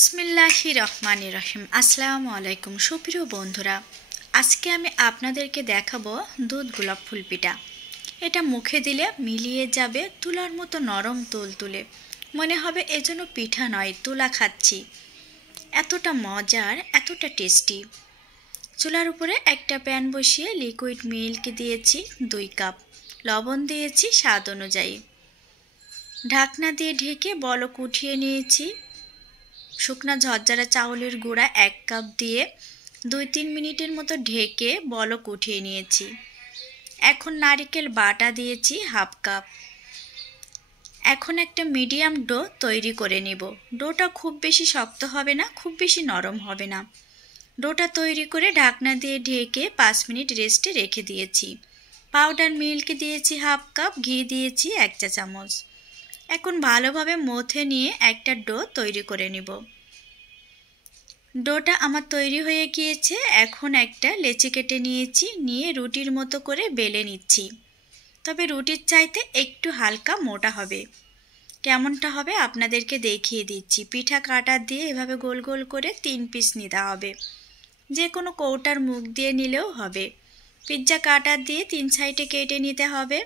বিসমিল্লাহির রহমানির রহিম। আসসালামু আলাইকুম সুপ্রিয় বন্ধুরা, আজকে আমি আপনাদেরকে দেখাবো দুধ গোলাপ ফুল পিঠা। এটা মুখে দিলে মিলিয়ে যাবে তুলার মতো নরম তুলতুলে, মনে হবে এজন্য পিঠা নয় তুলা খাচ্ছি। এতটা মজার, এতটা টেস্টি। চুলার উপরে একটা প্যান বসিয়ে লিকুইড মিল্ক দিয়েছি 2 কাপ, লবণ দিয়েছি স্বাদ অনুযায়ী। ঢাকনা দিয়ে ঢেকে বলক উঠিয়ে নিয়েছি। শুকনা ঝরঝরা চাউলের গুঁড়া 1 কাপ দিয়ে 2-3 মিনিটের মতো ঢেকে বলক উঠিয়ে নিয়েছি। এখন নারকেল বাটা দিয়েছি 1/2 কাপ। এখন একটা মিডিয়াম ডো তৈরি করে নেব। ডোটা খুব বেশি শক্ত হবে না, খুব বেশি নরম হবে না। ডোটা তৈরি করে ঢাকনা দিয়ে ঢেকে 5 মিনিট রেস্টে রেখে দিয়েছি। পাউডার মিল্ক দিয়েছি 1/2 কাপ, ঘি দিয়েছি 1 চা চামচ। এখন ভালোভাবে মথে নিয়ে একটা ডো তৈরি করে নেব। ডোটা আমার তৈরি হয়ে গিয়েছে। এখন একটা লেচি কেটে নিয়েছি, নিয়ে রুটির মতো করে বেলে নিচ্ছি। তবে রুটির চাইতে একটু হালকা মোটা হবে। কেমনটা হবে আপনাদেরকে দেখিয়ে দিচ্ছি। পিঠা কাটা দিয়ে এভাবে গোল গোল করে 3 পিস নিতে হবে। যে কোনো কৌটার মুখ দিয়ে নিলেও হবে। পিৎজা কাটার দিয়ে 3 সাইডে কেটে নিতে হবে,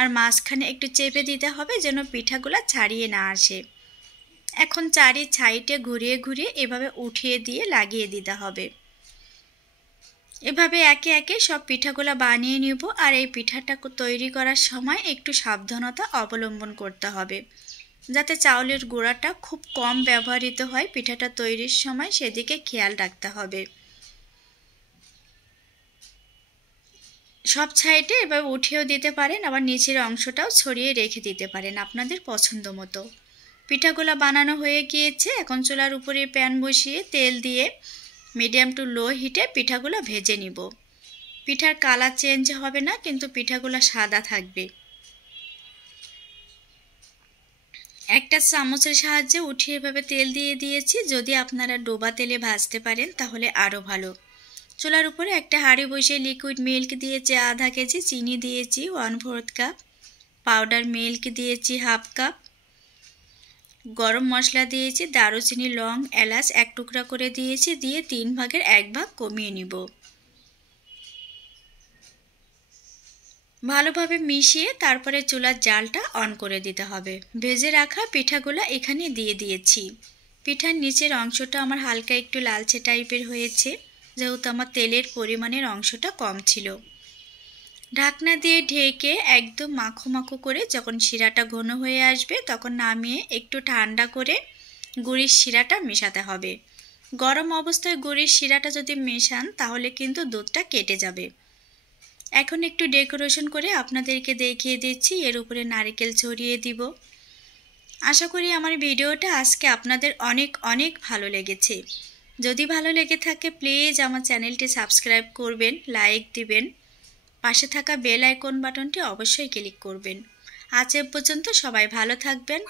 আর মাঝখানে একটু চেপে দিতে হবে যেন পিঠাগুলো ছাড়িয়ে না আসে। এখন চারি সাইডে ঘুরিয়ে ঘুরিয়ে এভাবে উঠিয়ে দিয়ে লাগিয়ে দিতে হবে। এভাবে একে একে সব পিঠাগুলো বানিয়ে নিব। আর এই পিঠাটা তৈরি করার সময় একটু সাবধানতা অবলম্বন করতে হবে, যাতে চাউলের গুঁড়াটা খুব কম ব্যবহৃত হয় পিঠাটা তৈরির সময়, সেদিকে খেয়াল রাখতে হবে। সব সাইডে এভাবে উঠিয়েও দিতে পারেন, আবার নিচের অংশটাও ছড়িয়ে রেখে দিতে পারেন আপনাদের পছন্দ মতো। পিঠাগুলো বানানো হয়ে গিয়েছে। এখন চুলার উপরে প্যান বসিয়ে তেল দিয়ে মিডিয়াম টু লো হিটে পিঠাগুলো ভেজে নিব। পিঠার কালার চেঞ্জ হবে না, কিন্তু পিঠাগুলো সাদা থাকবে। একটা চামচের সাহায্যে উঠিয়ে এভাবে তেল দিয়ে দিয়েছি। যদি আপনারা ডোবা তেলে ভাজতে পারেন তাহলে আরও ভালো। চুলার উপরে একটা হাঁড়ি বসিয়ে লিকুইড মিল্ক দিয়েছি 1/2 কেজি, চিনি দিয়েছি 1/4 কাপ, পাউডার মিল্ক দিয়েছি 1/2 কাপ, গরম মশলা দিয়েছি দারুচিনি, লং, এলাচ 1 টুকরা করে দিয়েছি, দিয়ে 3 ভাগের 1 ভাগ কমিয়ে নিব। ভালোভাবে মিশিয়ে তারপরে চুলার জালটা অন করে দিতে হবে। ভেজে রাখা পিঠাগুলো এখানে দিয়ে দিয়েছি। পিঠার নিচের অংশটা আমার হালকা একটু লালচে টাইপের হয়েছে, যেহেতু আমার তেলের পরিমাণের অংশটা কম ছিল। ঢাকনা দিয়ে ঢেকে একদম মাখো মাখো করে যখন শিরাটা ঘন হয়ে আসবে তখন নামিয়ে একটু ঠান্ডা করে গুড়ের শিরাটা মেশাতে হবে। গরম অবস্থায় গুড়ের শিরাটা যদি মেশান তাহলে কিন্তু দুধটা কেটে যাবে। এখন একটু ডেকোরেশন করে আপনাদেরকে দেখিয়ে দিচ্ছি। এর উপরে নারকেল ছড়িয়ে দিব। আশা করি আমার ভিডিওটা আজকে আপনাদের অনেক অনেক ভালো লেগেছে। যদি ভালো লেগে থাকে প্লিজ আমার চ্যানেলটি সাবস্ক্রাইব করবেন, লাইক দিবেন, পাশে থাকা বেল আইকন বাটনটি অবশ্যই ক্লিক করবেন। আজ এ পর্যন্ত, সবাই ভালো থাকবেন।